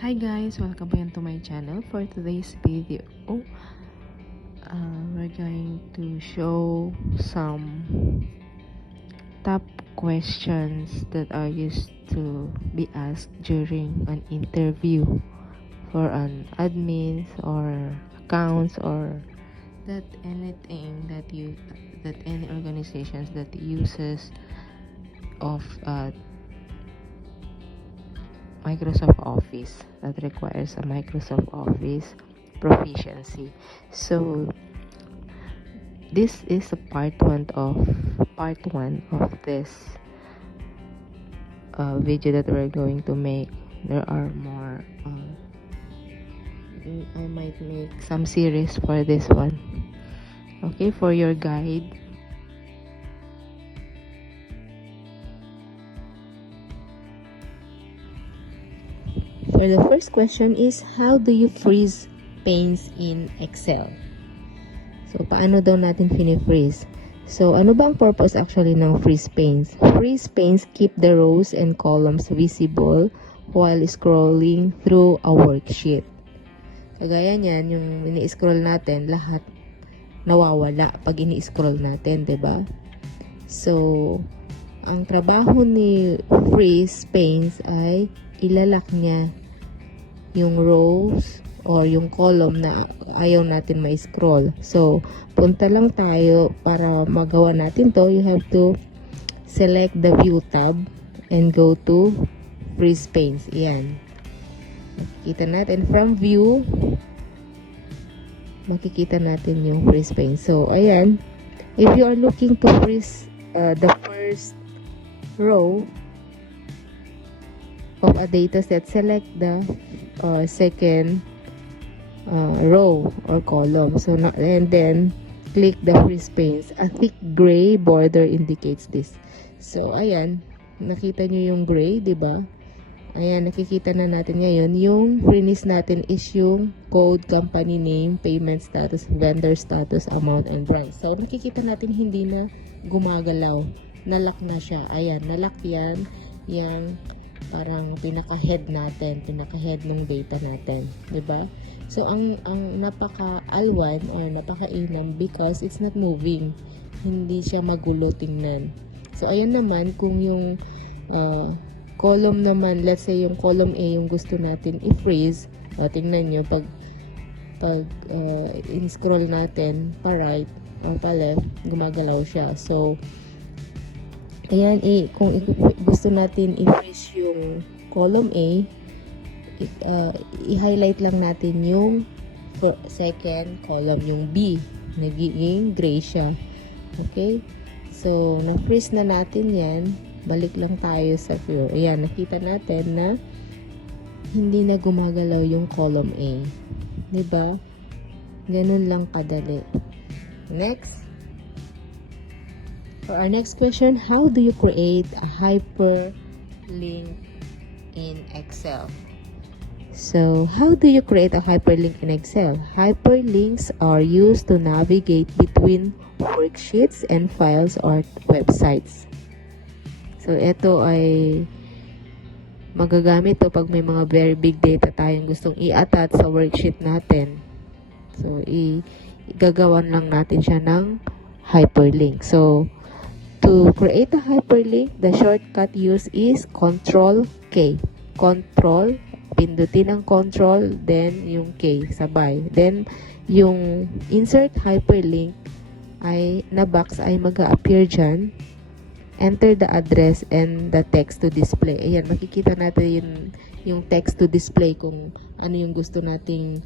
Hi guys, welcome back to my channel. For today's video, we're going to show some top questions that are used to be asked during an interview for an admins or accounts or that anything that any organizations that uses of Microsoft Office that requires a Microsoft Office proficiency. So this is a part one of this video that we're going to make. There are more. I might make some series for this one. Okay, for your guide. So the first question is, how do you freeze panes in Excel? So, paano daw natin fini-freeze? So, ano ba ang purpose actually ng freeze panes? Freeze panes keep the rows and columns visible while scrolling through a worksheet. Kagaya niyan, yung ini-scroll natin, lahat nawawala pag ini-scroll natin, 'di ba? So, ang trabaho ni freeze panes ay ilalak niya yung rows or yung column na ayaw natin ma-scroll. So, punta lang tayo para magawa natin to. You have to select the view tab and go to freeze panes. Ayan. Makikita natin from view, makikita natin yung freeze panes. So, ayan. If you are looking to freeze the first row of a data set, select the second row or column. So, and then click the freeze panes. A thick gray border indicates this. So, ayan, nakita nyo yung gray, di ba? Ayan, nakikita na natin ngayon. Yung freeze natin is yung code, company name, payment status, vendor status, amount, and price. So, nakikita natin hindi na gumagalaw. Nalock na siya. Ayan, nalock yan. Yang parang pinaka-head natin, pinaka-head ng data natin, 'di ba? So ang napaka-alwan or napaka-inam because it's not moving. Hindi siya magulo tingnan. So ayan naman kung yung column naman, let's say yung column A yung gusto natin i-freeze, tingnan niyo pag in-scroll natin pa right o pa left, gumagalaw siya. So ayan, kung gusto natin i-freeze yung column A, i-highlight lang natin yung second column, yung B. Nagiging gray siya. Okay? So, na-freeze na natin yan. Balik lang tayo sa view. Ayan, nakita natin na hindi na gumagalaw yung column A. Diba? Ganun lang kadali. Next. For our next question, how do you create a hyperlink in Excel? So, how do you create a hyperlink in Excel? Hyperlinks are used to navigate between worksheets and files or websites. So, ito ay magagamit to pag may mga very big data tayong gustong i-attach sa worksheet natin. So, igagawan lang natin siya ng hyperlink. So, to create a hyperlink, the shortcut used is Control-K. Control, pindutin ang Control, then yung K, sabay. Then, yung insert hyperlink ay, na box ay mag-a-appear dyan. Enter the address and the text to display. Ayan, makikita natin yung text to display kung ano yung gusto nating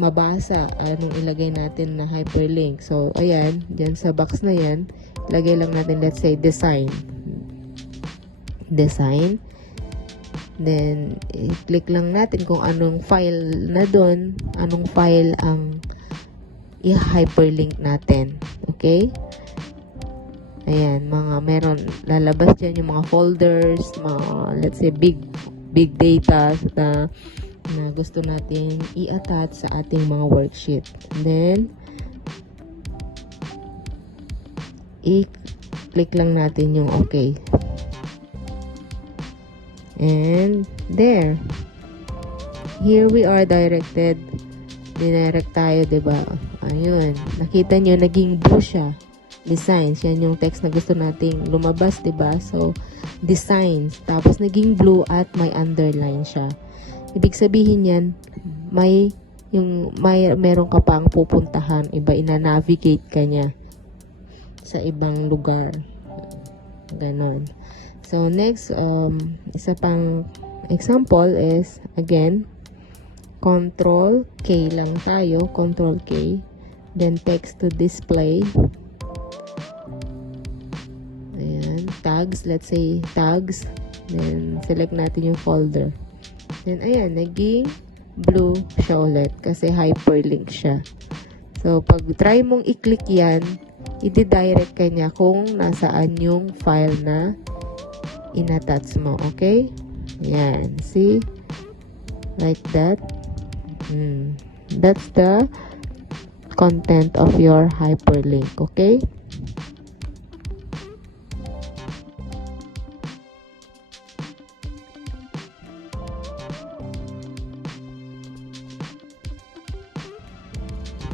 mabasa, anong ilagay natin na hyperlink. So, ayan, dyan sa box na yan, lagay lang natin, let's say, design. Then, i-click lang natin kung anong file na doon, anong file ang i-hyperlink natin. Okay? Ayan, meron, lalabas dyan yung mga folders, mga, let's say, big data na gusto natin i-attach sa ating mga worksheet. Then, i-click lang natin yung okay. And there. here we are directed. Dinirect tayo, diba? Ayun. Nakita nyo, naging blue siya. Designs. Yan yung text na gusto nating lumabas, diba? So, designs. Tapos, naging blue at may underline siya. Ibig sabihin yan, meron ka pang pupuntahan. Iba, ina-navigate ka niya sa ibang lugar. Ganon. So, next, isa pang example is, again, Control K lang tayo. Control K. Then, text to display. Ayan. Tags. Let's say, tags. Then, select natin yung folder. Then, ayan. Naging blue siya ulit. Kasi hyperlink siya. So, pag try mong i-click yan, i-direct ka niya kung nasaan yung file na in-attach mo. Okay? Yan. See? Like that. That's the content of your hyperlink. Okay?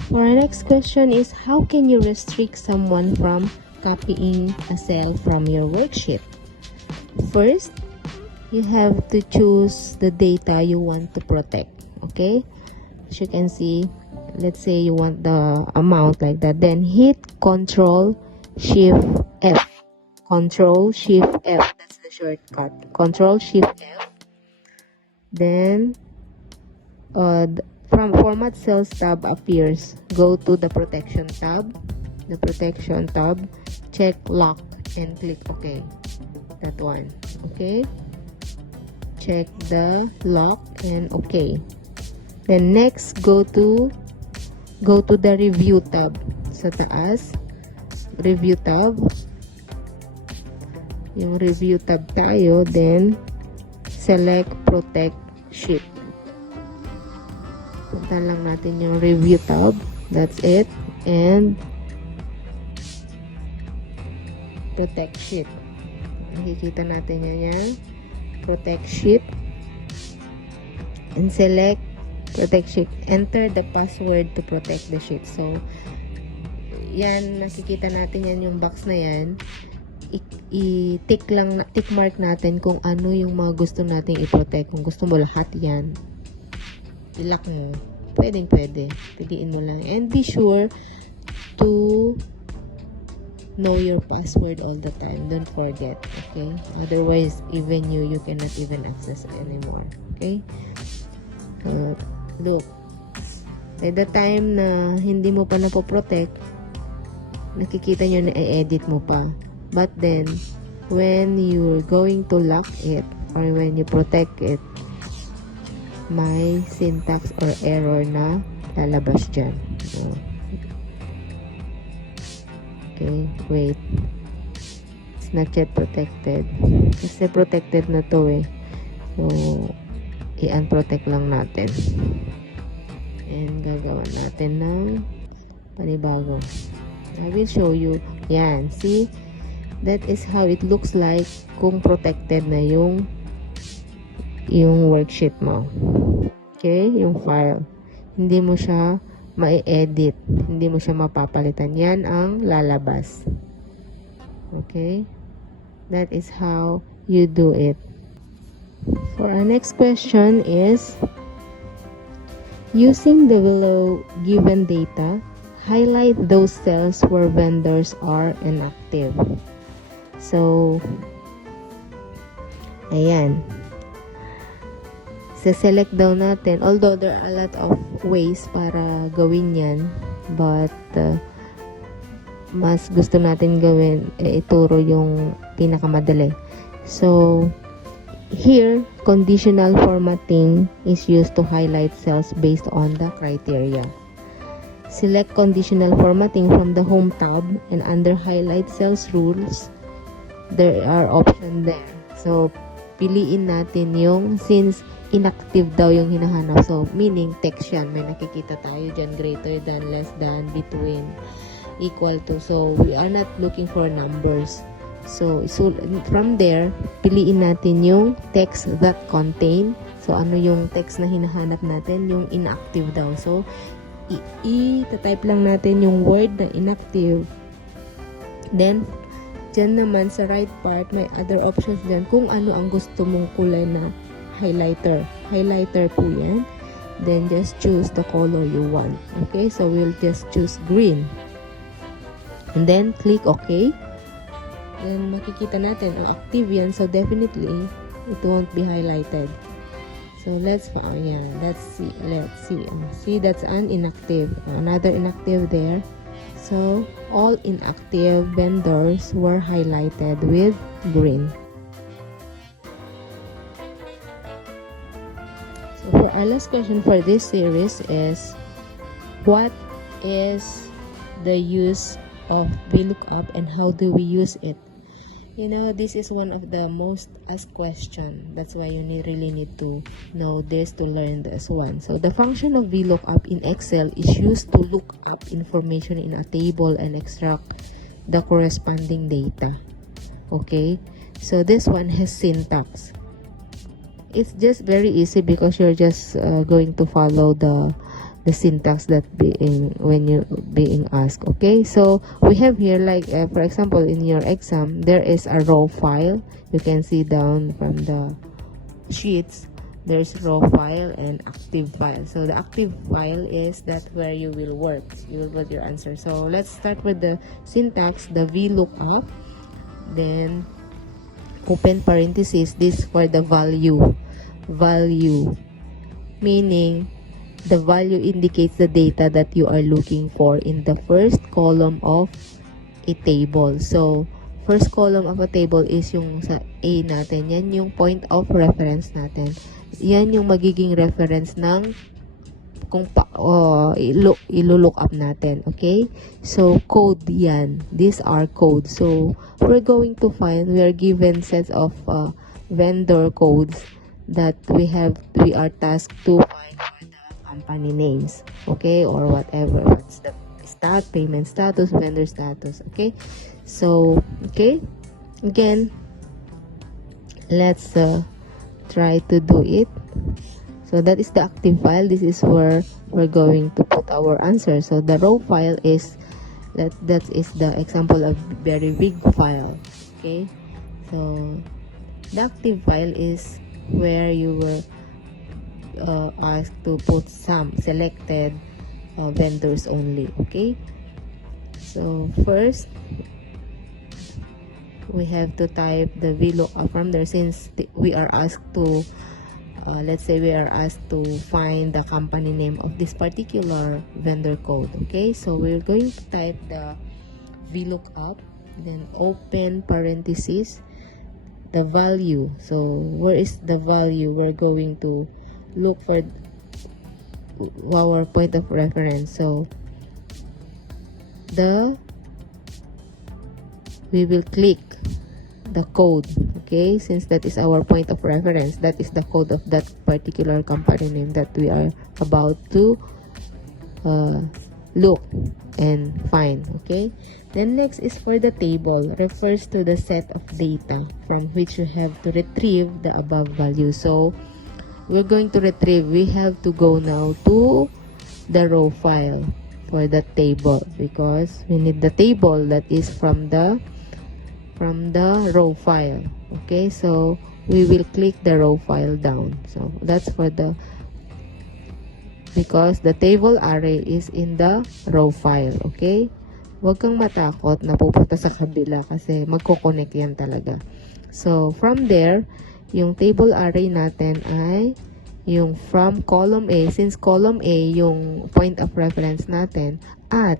For our next question is, how can you restrict someone from copying a cell from your worksheet? First, you have to choose the data you want to protect. Okay? As you can see, let's say you want the amount like that. Then hit Control Shift F. Control Shift F. That's the shortcut. Control Shift F. Then, from Format Cells tab appears. Go to the Protection tab. The Protection tab. Check Lock and click OK. That one. Okay? Check the lock and OK. Then next, go to the Review tab. Sa taas, Review tab. Yung Review tab tayo, then select Protect Sheet. Punta lang natin yung Review tab. That's it. And Protect Sheet. Nakikita natin yan. Protect Sheet. And select Protect Sheet. Enter the password to protect the sheet. So, yan, nakikita natin yan yung box na yan. I-tick mark natin kung ano yung mga gusto nating i-protect. Kung gusto mo lahat yan, i-lock mo. Pwede. Piliin mo lang. And be sure to know your password all the time. Don't forget. Okay? Otherwise, even you cannot even access anymore. Okay? Look, by the time na hindi mo pa napoprotect, nakikita nyo na i-edit mo pa. But then, when you're going to lock it, or when you protect it, may syntax or error na lalabas dyan. Okay, wait. It's not yet protected. Kasi protected na to eh. So, i-unprotect lang natin. And gagawa natin ng panibago. I will show you. Yan. See? That is how it looks like kung protected na yung worksheet mo. Okay? Yung file. Hindi mo siya ma-edit. Hindi mo siya mapapalitan. Yan ang lalabas. Okay? That is how you do it. For our next question is, using the below given data, highlight those cells where vendors are inactive. So, ayan. Select daw natin, although there are a lot of ways para gawin yan, but mas gusto natin gawin, ituro yung pinakamadali. So, here, conditional formatting is used to highlight cells based on the criteria. Select conditional formatting from the Home tab, and under Highlight Cells Rules, there are options there. So, piliin natin yung, since inactive daw yung hinahanap. So, meaning text yan. May nakikita tayo dyan, greater than, less than, between, equal to. So, we are not looking for numbers. So from there, piliin natin yung text that contain So, ano yung text na hinahanap natin? Yung inactive daw. So, i-type lang natin yung word na inactive. Then, dyan naman sa right part, may other options dyan kung ano ang gusto mong kulay na highlighter. Highlighter po yan. Then, just choose the color you want. Okay? So, we'll just choose green. And then, click OK. Then, makikita natin, active yan. So, definitely, it won't be highlighted. So, let's see. See, that's an inactive. Another inactive there. So, all inactive vendors were highlighted with green. So, for our last question for this series is, what is the use of VLOOKUP and how do we use it? You know, this is one of the most asked question. That's why you really need to know this to learn this one. So the function of VLOOKUP in Excel is used to look up information in a table and extract the corresponding data. Okay? So this one has syntax. It's just very easy because you're just going to follow the syntax that when you being asked. Okay, so we have here, like for example, in your exam there is a raw file. You can see down from the sheets, there's raw file and active file. So the active file is that where you will work, you will put your answer. So let's start with the syntax, the VLOOKUP, then open parenthesis, this for the value, meaning the value indicates the data that you are looking for in the first column of a table. So, first column of a table is yung sa A natin. Yan yung point of reference natin. Yan yung magiging reference ng kung ilo-look up natin. Okay? So, code yan. These are code. So, we're going to find, we are given sets of vendor codes that we are tasked to find for the company names, okay, or whatever. What's the payment status, vendor status, okay? So, okay, again, let's try to do it. So that is the active file. This is where we're going to put our answer. So the raw file is that is the example of very big file, okay? So the active file is where you were asked to put some selected vendors only. Okay, so first we have to type the VLOOKUP from there, since we are asked to let's say we are asked to find the company name of this particular vendor code. Okay, so we're going to type the VLOOKUP, then open parenthesis, the value. So where is the value? We're going to look for our point of reference. So we will click the code, okay, since that is our point of reference. That is the code of that particular company name that we are about to look and find. Okay, then next is for the table, refers to the set of data from which you have to retrieve the above value. So we're going to retrieve, we have to go now to the raw file for the table, because we need the table that is from the raw file. Okay, so we will click the raw file down. So that's for the, because the table array is in the raw file. Okay, huwag kang matakot na pupunta sa kabila kasi magko-connect yan talaga. So from there, yung table array natin ay yung from column A, since column A yung point of reference natin, at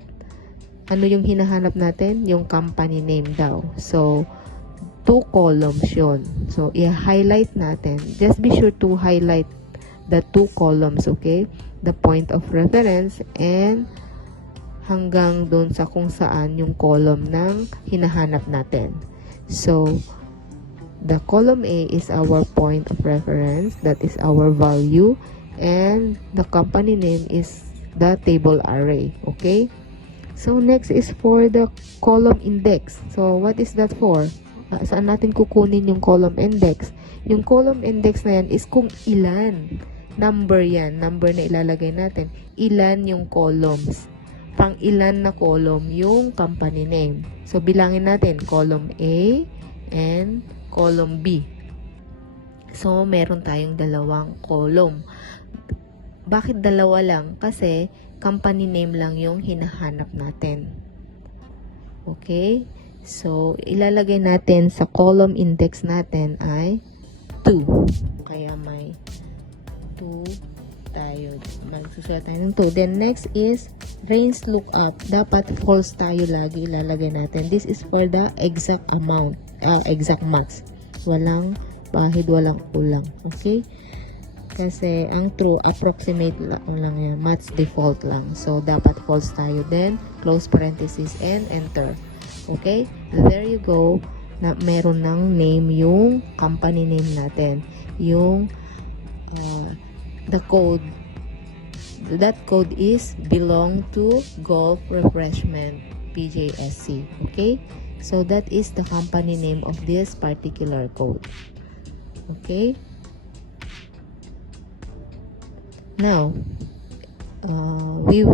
ano yung hinahanap natin? Yung company name daw. So, 2 columns yun. So, i-highlight natin. Just be sure to highlight the 2 columns, okay? The point of reference and hanggang dun sa kung saan yung column ng hinahanap natin. So, the column A is our point of reference. That is our value. And the company name is the table array, okay? So, next is for the column index. So, what is that for? Saan natin kukunin yung column index? Yung column index na yan is kung ilan. Number yan. Number na ilalagay natin. Ilan yung columns. Pang ilan na column yung company name. So, bilangin natin column A and column B. So, meron tayong dalawang column. Bakit dalawa lang? Kasi, company name lang yung hinahanap natin. Okay? So, ilalagay natin sa column index natin ay 2. Kaya may 2 tayo. Magsusulat tayo ng 2. Then, next is range lookup. Dapat false tayo lagi ilalagay natin. This is for the exact amount. Exact max. Walang bahid, walang kulang. Okay? Kasi ang true, approximate lang yan. Match default lang. So, dapat false tayo. Then, close parenthesis and enter. Okay? There you go. Na meron ng name yung company name natin. Yung the code. That code is belong to Golf Refreshment PJSC. Okay? So, that is the company name of this particular code. Okay? Now, we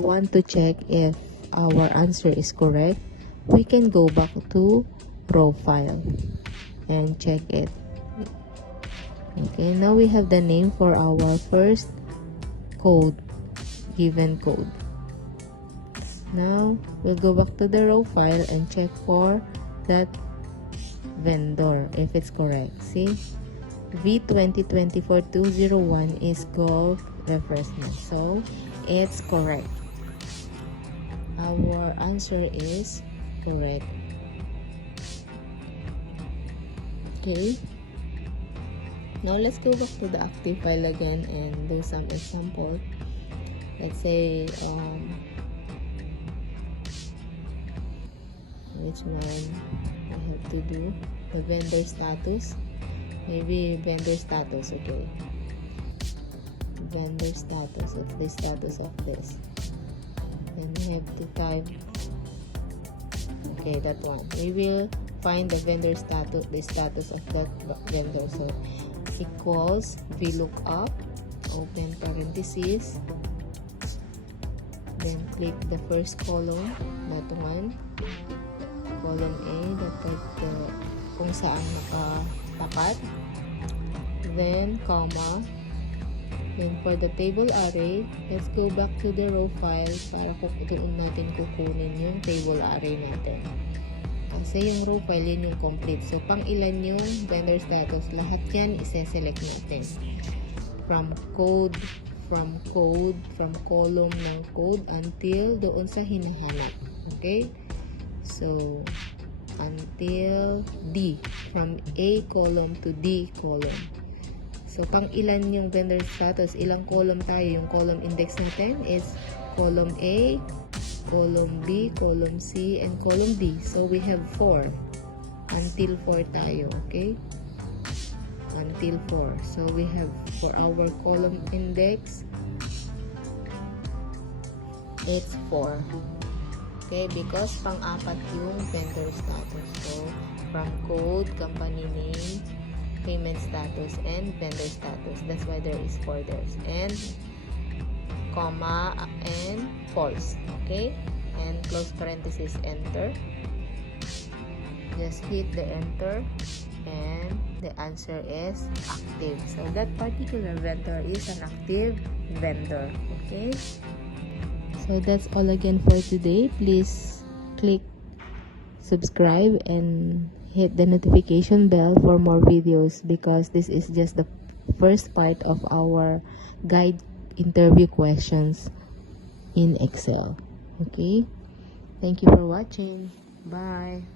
want to check if our answer is correct. We can go back to raw file and check it. Okay, now we have the name for our first code, given code. Now, we'll go back to the raw file and check for that vendor if it's correct. See? V2024-201 is Golf Refreshment. So, it's correct. Our answer is correct. Okay. Now, let's go back to the active file again and do some example. Let's say, which one I have to do? The vendor status. Maybe vendor status, okay. Vendor status, what's the status of this? Then we have to type, okay, that one. We will find the vendor status, the status of that vendor. So, equals VLOOKUP, open parenthesis, then click the first column, that one. Column A, that kung saan nakatapat, then comma, then for the table array, let's go back to the raw file para doon natin kukunin yung table array natin kasi yung raw file yun yung complete. So pang ilan yung vendor status, lahat yan ise-select natin from column ng code until doon sa hinahanap. Okay, so until D, from A column to D column. So, pang ilan yung vendor status, ilang column tayo? Yung column index natin is column A, column B, column C, and column D. So, we have 4. Until 4 tayo, okay? Until 4. So, we have for our column index, it's 4. Okay, because pang-apat yung vendor status. So, from code, company name, payment status, and vendor status. That's why there is 4 there. And, comma, and false. Okay? And close parenthesis, enter. Just hit the enter. And the answer is active. So, that particular vendor is an active vendor. Okay? So that's all again for today. Please click subscribe and hit the notification bell for more videos because this is just the first part of our guide interview questions in Excel. Okay? Thank you for watching. Bye.